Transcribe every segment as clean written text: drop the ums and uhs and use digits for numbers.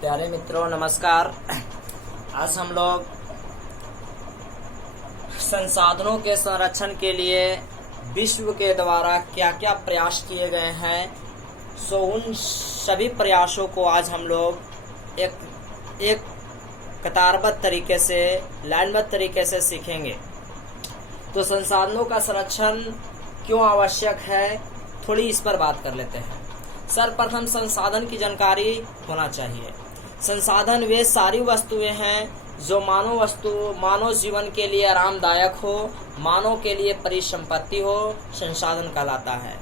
प्यारे मित्रों नमस्कार। आज हम लोग संसाधनों के संरक्षण के लिए विश्व के द्वारा क्या क्या प्रयास किए गए हैं, उन सभी प्रयासों को आज हम लोग एक कतारबद्ध तरीके से, लाइनबद्ध तरीके से सीखेंगे। तो संसाधनों का संरक्षण क्यों आवश्यक है, थोड़ी इस पर बात कर लेते हैं। सर्वप्रथम संसाधन की जानकारी होना चाहिए। संसाधन वे सारी वस्तुएं हैं जो मानव जीवन के लिए आरामदायक हो, मानव के लिए परिसंपत्ति हो, संसाधन कहलाता है।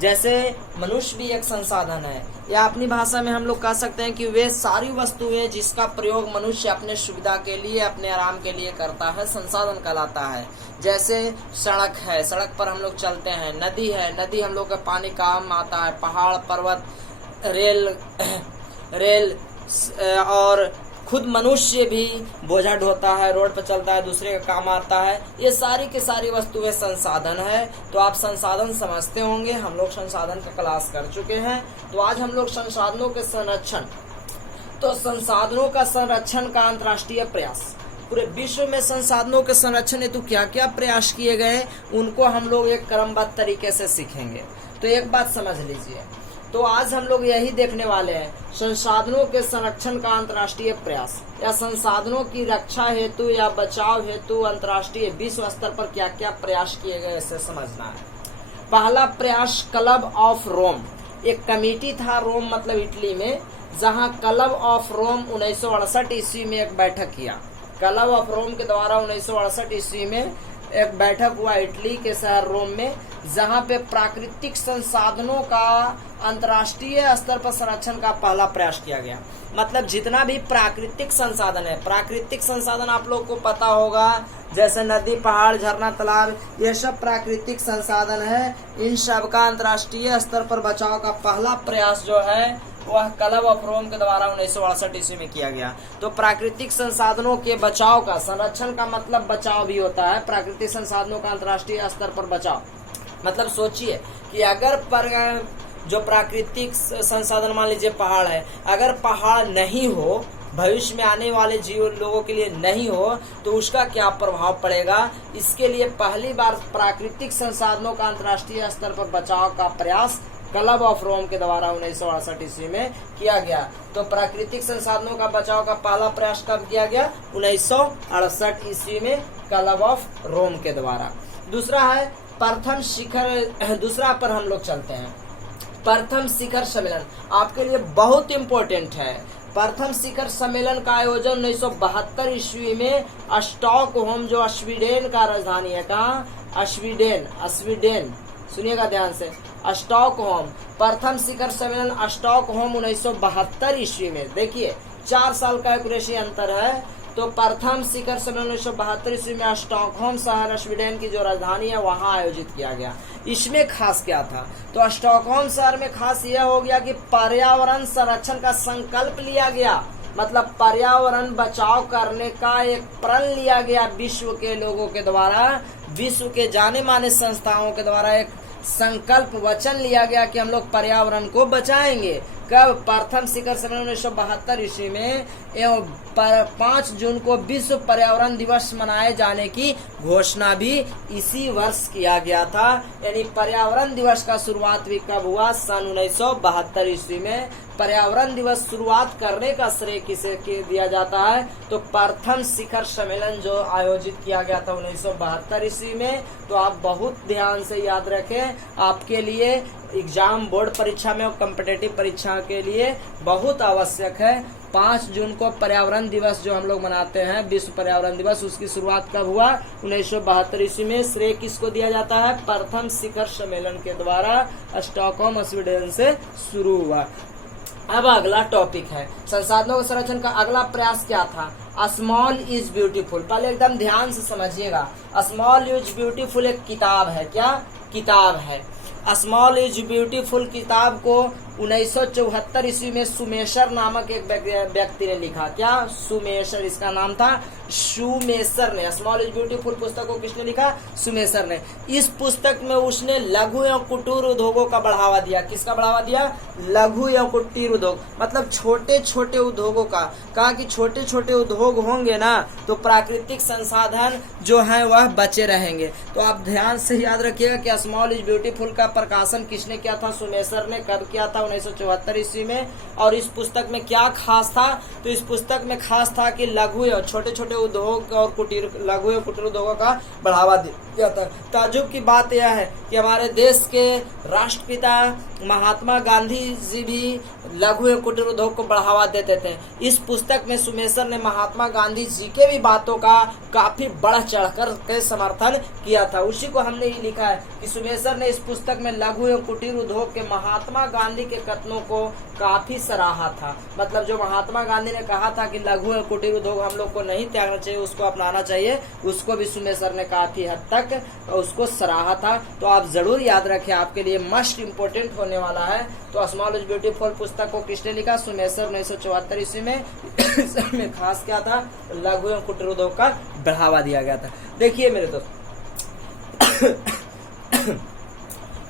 जैसे मनुष्य भी एक संसाधन है, या अपनी भाषा में हम लोग कह सकते हैं कि वे सारी वस्तुएं जिसका प्रयोग मनुष्य अपने सुविधा के लिए, अपने आराम के लिए करता है, संसाधन कहलाता है। जैसे सड़क है, सड़क पर हम लोग चलते हैं। नदी है, नदी हम लोग का पानी काम आता है। पहाड़, पर्वत, रेल और खुद मनुष्य भी बोझा ढोता है, रोड पर चलता है, दूसरे का काम आता है। ये सारी की सारी वस्तुएं संसाधन है। तो आप संसाधन समझते होंगे, हम लोग संसाधन का क्लास कर चुके हैं। तो आज हम लोग संसाधनों के संरक्षण, तो संसाधनों का संरक्षण का अंतर्राष्ट्रीय प्रयास, पूरे विश्व में संसाधनों के संरक्षण हेतु क्या क्या प्रयास किए गए, उनको हम लोग एक क्रमबद्ध तरीके से सीखेंगे। तो एक बात समझ लीजिए, तो आज हम लोग यही देखने वाले हैं, संसाधनों के संरक्षण का अंतर्राष्ट्रीय प्रयास, या संसाधनों की रक्षा हेतु या बचाव हेतु अंतर्राष्ट्रीय विश्व स्तर पर क्या क्या प्रयास किए गए, इसे समझना है। पहला प्रयास क्लब ऑफ रोम, एक कमेटी था रोम मतलब इटली में, जहां क्लब ऑफ रोम 1968 ईस्वी में एक बैठक किया। क्लब ऑफ रोम के द्वारा 1968 ईस्वी में एक बैठक हुआ इटली के शहर रोम में, जहां पे प्राकृतिक संसाधनों का अंतर्राष्ट्रीय स्तर पर संरक्षण का पहला प्रयास किया गया। मतलब जितना भी प्राकृतिक संसाधन है, प्राकृतिक संसाधन आप लोग को पता होगा, जैसे नदी, पहाड़, झरना, तालाब, ये सब प्राकृतिक संसाधन है। इन सब का अंतर्राष्ट्रीय स्तर पर बचाव का पहला प्रयास जो है वह क्लब ऑफ रोम के द्वारा 1968 ईस्वी में किया गया। तो प्राकृतिक संसाधनों के बचाव का, संरक्षण का मतलब बचाव भी होता है। प्राकृतिक संसाधनों का अंतर्राष्ट्रीय स्तर पर बचाव मतलब सोचिए कि अगर जो प्राकृतिक संसाधन, मान लीजिए पहाड़ है, अगर पहाड़ नहीं हो, भविष्य में आने वाले लोगों के लिए नहीं हो, तो उसका क्या प्रभाव पड़ेगा। इसके लिए पहली बार प्राकृतिक संसाधनों का अंतर्राष्ट्रीय स्तर पर बचाव का प्रयास क्लब ऑफ रोम के द्वारा 1968 ईस्वी में किया गया। तो प्राकृतिक संसाधनों का बचाव का पहला प्रयास कब किया गया? 1968 ईस्वी में क्लब ऑफ रोम के द्वारा। दूसरा है प्रथम शिखर, दूसरा पर हम लोग चलते हैं। प्रथम शिखर सम्मेलन आपके लिए बहुत इम्पोर्टेंट है। प्रथम शिखर सम्मेलन का आयोजन 1972 ईस्वी में स्टॉकहोम, जो स्वीडन का राजधानी है, कहाँ? स्वीडन, सुनिएगा ध्यान से, स्टॉकहोम। प्रथम शिखर सम्मेलन स्टॉकहोम 1972 ईस्वी में, देखिए 4 साल का एक्यूरेसी अंतर है। तो प्रथम शिखर सम्मेलन 1972 ईस्वी में स्टॉकहोम शहर, स्वीडन की जो राजधानी है, वहां आयोजित किया गया। इसमें खास क्या था? तो स्टॉकहोम शहर में खास यह हो गया कि पर्यावरण संरक्षण का संकल्प लिया गया। मतलब पर्यावरण बचाव करने का एक प्रण लिया गया विश्व के लोगों के द्वारा, विश्व के जाने माने संस्थाओं के द्वारा एक संकल्प वचन लिया गया कि हम लोग पर्यावरण को बचाएंगे। कब? प्रथम शिखर सम्मेलन 1972 ईस्वी में, एवं 5 जून को विश्व पर्यावरण दिवस मनाए जाने की घोषणा भी इसी वर्ष किया गया था। यानी पर्यावरण दिवस का शुरुआत भी कब हुआ? सन 1972 ईस्वी में। पर्यावरण दिवस शुरुआत करने का श्रेय किसे दिया जाता है? तो प्रथम शिखर सम्मेलन जो आयोजित किया गया था 1972 ईस्वी में। तो आप बहुत ध्यान से याद रखें, आपके लिए एग्जाम, बोर्ड परीक्षा में और कॉम्पिटिटिव परीक्षा के लिए बहुत आवश्यक है। 5 जून को पर्यावरण दिवस जो हम लोग मनाते हैं, विश्व पर्यावरण दिवस, उसकी शुरुआत कब हुआ? 1972 ईस्वी में। श्रेय किसको दिया जाता है? प्रथम शिखर सम्मेलन के द्वारा स्टॉकहोम, स्वीडन से शुरू हुआ। अब अगला टॉपिक है संसाधनों के संरक्षण का अगला प्रयास क्या था? Small is beautiful. पहले एकदम ध्यान से समझिएगा, स्मॉल इज ब्यूटीफुल एक किताब है। क्या किताब है? स्मॉल इज ब्यूटीफुल किताब को 1974 ईस्वी में सुमेशर नामक एक व्यक्ति ने लिखा। क्या? सुमेशर, इसका नाम था सुमेशर ने। स्मॉल इज ब्यूटीफुल पुस्तक को किसने लिखा? सुमेशर ने। इस पुस्तक में उसने लघु एवं कुटीर उद्योगों का बढ़ावा दिया। किसका बढ़ावा दिया? लघु एवं कुटीर उद्योग, मतलब छोटे छोटे उद्योगों का। कहा कि छोटे छोटे उद्योग होंगे ना तो प्राकृतिक संसाधन जो है वह बचे रहेंगे। तो आप ध्यान से याद रखिएगा कि स्मॉल इज ब्यूटीफुल का प्रकाशन किसने किया था? सुमेशर ने। कब किया था? 1974 ईस्वी में। और इस पुस्तक में क्या खास था? तो इस पुस्तक में खास था कि लघु और छोटे छोटे उद्योग और लघु और कुटीर उद्योगों का बढ़ावा दिया था। ताज्जुब की बात यह है कि हमारे देश के राष्ट्रपिता महात्मा गांधी जी भी लघु एवं कुटीर उद्योग को बढ़ावा देते थे। इस पुस्तक में सुमेशर ने महात्मा गांधी जी के भी बातों का काफी बढ़ चढ़कर के समर्थन किया था। उसी को हमने ही लिखा है कि सुमेशर ने इस पुस्तक में लघु एवं कुटीर उद्योग के महात्मा गांधी के कथनों को काफी सराहा था। मतलब जो महात्मा गांधी ने कहा था कि लघु एवं कुटीर उद्योग हम लोग को नहीं त्यागना चाहिए, उसको अपनाना चाहिए, उसको भी सुमेशर ने काफी हद तक उसको सराहा था। तो आप जरूर याद रखें, आपके लिए मस्ट इम्पोर्टेंट होने वाला है। तो स्मॉल इज ब्यूटीफुल पुस्तक को किसने लिखा? सुमेशर, 1974 ईस्वी में। इसमें खास क्या था? लघु एवं कुटीर उद्योग का बढ़ावा दिया गया था। देखिए मेरे दोस्त,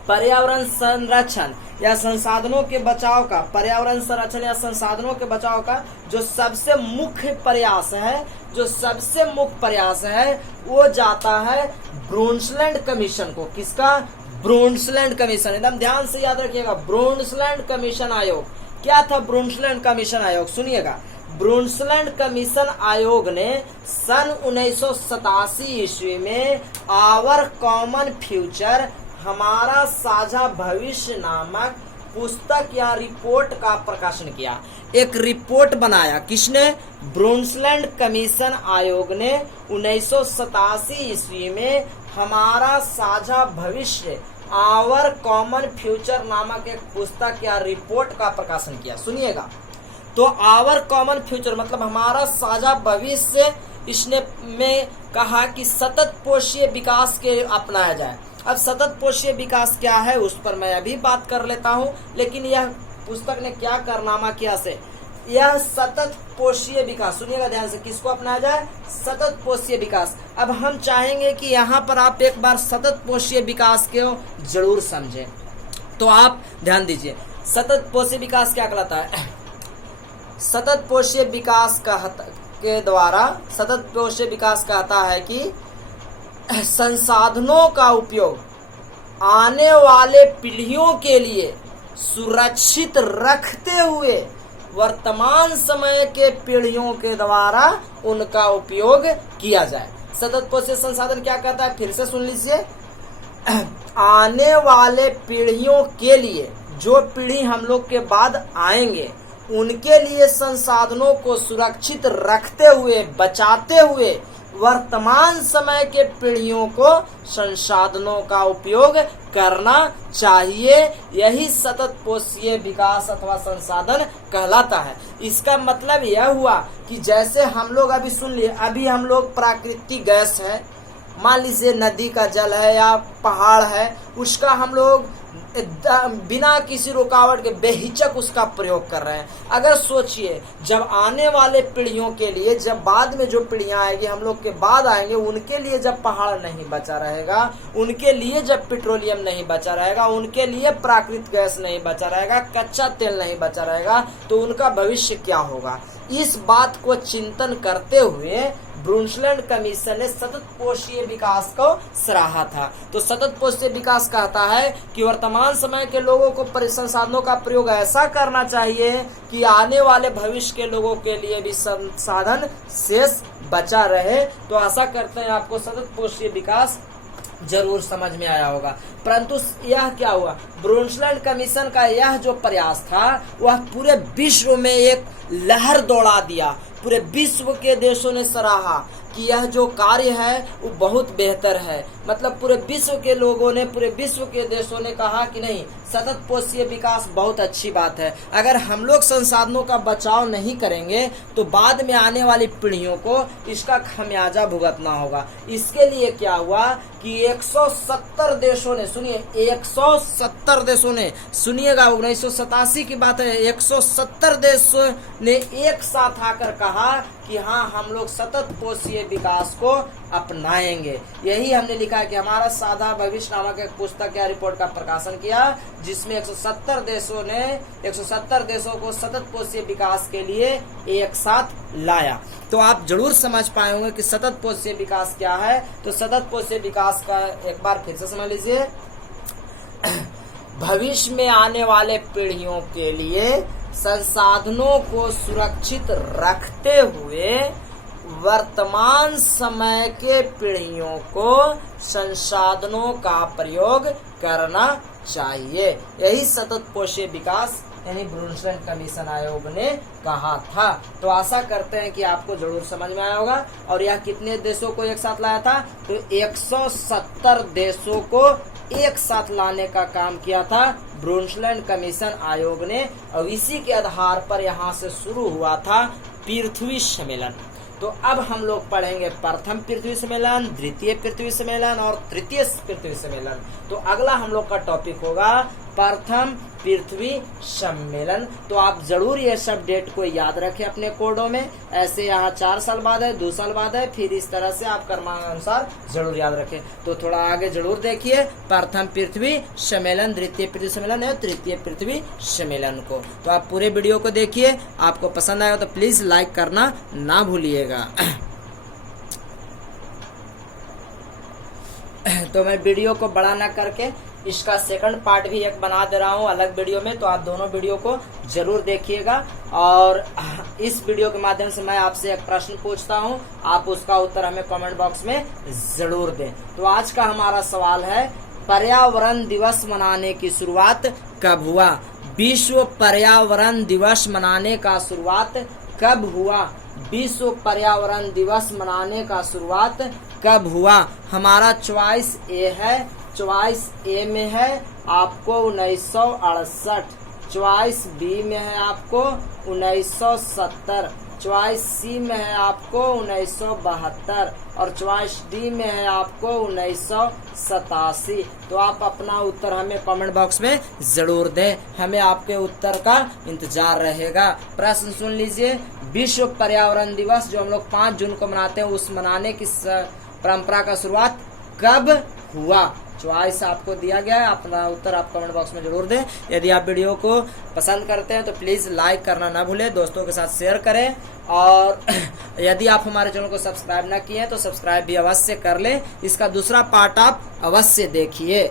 पर्यावरण संरक्षण या संसाधनों के बचाव का, पर्यावरण संरक्षण या संसाधनों के बचाव का जो सबसे मुख्य प्रयास है वो जाता है ब्रुंसलैंड कमीशन को। किसका? ब्रुंसलैंड कमीशन। एकदम ध्यान से याद रखिएगा, ब्रुंसलैंड कमीशन आयोग। क्या था ब्रुंसलैंड कमीशन आयोग? सुनिएगा, ब्रुंसलैंड कमीशन आयोग ने सन 1987 ईस्वी में आवर कॉमन फ्यूचर, हमारा साझा भविष्य नामक पुस्तक या रिपोर्ट का प्रकाशन किया। एक रिपोर्ट बनाया। किसने? ब्रुंसलैंड कमीशन आयोग ने 1987 ईस्वी में हमारा साझा भविष्य, आवर कॉमन फ्यूचर नामक एक पुस्तक या रिपोर्ट का प्रकाशन किया। सुनिएगा, तो आवर कॉमन फ्यूचर मतलब हमारा साझा भविष्य, इसने में कहा कि सतत पोषीय विकास के अपनाया जाए। अब सतत पोषीय विकास क्या है उस पर मैं अभी बात कर लेता हूं, लेकिन यह पुस्तक ने क्या कारनामा किया से यह सतत पोषीय विकास, सुनिएगा ध्यान से, किसको अपनाया जाए? सतत पोषीय विकास। अब हम चाहेंगे कि यहाँ पर आप एक बार सतत पोषीय विकास को जरूर समझें। तो आप ध्यान दीजिए, सतत पोषीय विकास क्या कहलाता है? सतत पोषीय विकास के द्वारा सतत पोषीय विकास कहता है कि संसाधनों का उपयोग आने वाले पीढ़ियों के लिए सुरक्षित रखते हुए वर्तमान समय के पीढ़ियों के द्वारा उनका उपयोग किया जाए। सतत पोषीय संसाधन क्या कहता है? फिर से सुन लीजिए, आने वाले पीढ़ियों के लिए, जो पीढ़ी हम लोग के बाद आएंगे उनके लिए संसाधनों को सुरक्षित रखते हुए, बचाते हुए वर्तमान समय के पीढ़ियों को संसाधनों का उपयोग करना चाहिए। यही सतत पोषीय विकास अथवा संसाधन कहलाता है। इसका मतलब यह हुआ कि जैसे हम लोग अभी सुन लिए, अभी हम लोग प्राकृतिक गैस है, मान लीजिए नदी का जल है या पहाड़ है, उसका हम लोग बिना किसी रुकावट के बेहिचक उसका प्रयोग कर रहे हैं। अगर सोचिए, जब आने वाले पीढ़ियों के लिए, जब बाद में जो पीढ़ियां आएगी, हम लोग के बाद आएंगे, उनके लिए जब पहाड़ नहीं बचा रहेगा, उनके लिए जब पेट्रोलियम नहीं बचा रहेगा, उनके लिए प्राकृतिक गैस नहीं बचा रहेगा, कच्चा तेल नहीं बचा रहेगा, तो उनका भविष्य क्या होगा? इस बात को चिंतन करते हुए ब्रुंसलैंड कमीशन ने सतत पोषीय विकास को सराहा था। तो सतत पोषीय विकास कहता है कि वर्तमान समय के लोगों को संसाधनों का प्रयोग ऐसा करना चाहिए कि आने वाले भविष्य के लोगों के लिए भी संसाधन शेष बचा रहे। तो आशा करते हैं आपको सतत पोषीय विकास जरूर समझ में आया होगा। परंतु यह क्या हुआ, ब्रुंसलैंड कमीशन का यह जो प्रयास था वह पूरे विश्व में एक लहर दौड़ा दिया। पूरे विश्व के देशों ने सराहा। कि यह जो कार्य है वो बहुत बेहतर है। मतलब पूरे विश्व के लोगों ने, पूरे विश्व के देशों ने कहा कि नहीं, सतत पोषीय विकास बहुत अच्छी बात है। अगर हम लोग संसाधनों का बचाव नहीं करेंगे तो बाद में आने वाली पीढ़ियों को इसका खमियाजा भुगतना होगा। इसके लिए क्या हुआ कि 170 देशों ने, सुनिए 170 देशों ने, सुनिएगा 1987 की बात है, 170 देशों ने एक साथ आकर कहा कि हाँ, हम लोग सतत पोषीय विकास को अपनाएंगे। यही हमने लिखा है कि हमारा साधा भविष्य नामक एक पुस्तक या रिपोर्ट का प्रकाशन किया, जिसमें 170 देशों ने 170 देशों को सतत पोषीय विकास के लिए एक साथ लाया। तो आप जरूर समझ पाए होंगे कि सतत पोषीय विकास क्या है। तो सतत पोषीय विकास का एक बार फिर से समझ लीजिए। भविष्य में आने वाले पीढ़ियों के लिए संसाधनों को सुरक्षित रखते हुए वर्तमान समय के पीढ़ियों को संसाधनों का प्रयोग करना चाहिए। यही सतत पोषीय विकास यानी ब्रुनसलैंड कमीशन आयोग ने कहा था। तो आशा करते हैं कि आपको जरूर समझ में आया होगा। और यह कितने देशों को एक साथ लाया था? तो 170 देशों को एक साथ लाने का काम किया था ब्रुनसलैंड कमीशन आयोग ने। और इसी के आधार पर यहाँ से शुरू हुआ था पृथ्वी सम्मेलन। तो अब हम लोग पढ़ेंगे प्रथम पृथ्वी सम्मेलन, द्वितीय पृथ्वी सम्मेलन और तृतीय पृथ्वी सम्मेलन। तो अगला हम लोग का टॉपिक होगा प्रथम पृथ्वी सम्मेलन। तो आप जरूर ये सब डेट को याद रखें अपने कोडों में। ऐसे यहाँ 4 साल बाद है, 2 साल बाद है, फिर इस तरह से आप क्रमानुसार जरूर याद रखें। तो थोड़ा आगे जरूर देखिए प्रथम पृथ्वी सम्मेलन, द्वितीय पृथ्वी सम्मेलन और तृतीय पृथ्वी सम्मेलन को। तो आप पूरे वीडियो को देखिए। आपको पसंद आएगा तो प्लीज लाइक करना ना भूलिएगा। तो मैं वीडियो को बड़ा ना करके इसका सेकंड पार्ट भी एक बना दे रहा हूँ अलग वीडियो में। तो आप दोनों वीडियो को जरूर देखिएगा। और इस वीडियो के माध्यम से मैं आपसे एक प्रश्न पूछता हूँ, आप उसका उत्तर हमें कमेंट बॉक्स में जरूर दें। तो आज का हमारा सवाल है, पर्यावरण दिवस मनाने की शुरुआत कब हुआ? विश्व पर्यावरण दिवस मनाने का शुरुआत कब हुआ? विश्व पर्यावरण दिवस मनाने का शुरुआत कब हुआ? हमारा चॉइस ए है। चॉइस ए में है आपको 1968, चॉइस बी में है आपको 1970, चॉइस सी में है आपको 1972 और चॉइस डी में है आपको 1987। तो आप अपना उत्तर हमें कमेंट बॉक्स में जरूर दें, हमें आपके उत्तर का इंतजार रहेगा। प्रश्न सुन लीजिए, विश्व पर्यावरण दिवस जो हम लोग 5 जून को मनाते हैं, उस मनाने की परंपरा का शुरुआत कब हुआ? चॉइस आपको दिया गया है, अपना उत्तर आप कमेंट बॉक्स में जरूर दें। यदि आप वीडियो को पसंद करते हैं तो प्लीज लाइक करना ना भूलें, दोस्तों के साथ शेयर करें। और यदि आप हमारे चैनल को सब्सक्राइब ना किए हैं तो सब्सक्राइब भी अवश्य कर लें। इसका दूसरा पार्ट आप अवश्य देखिए।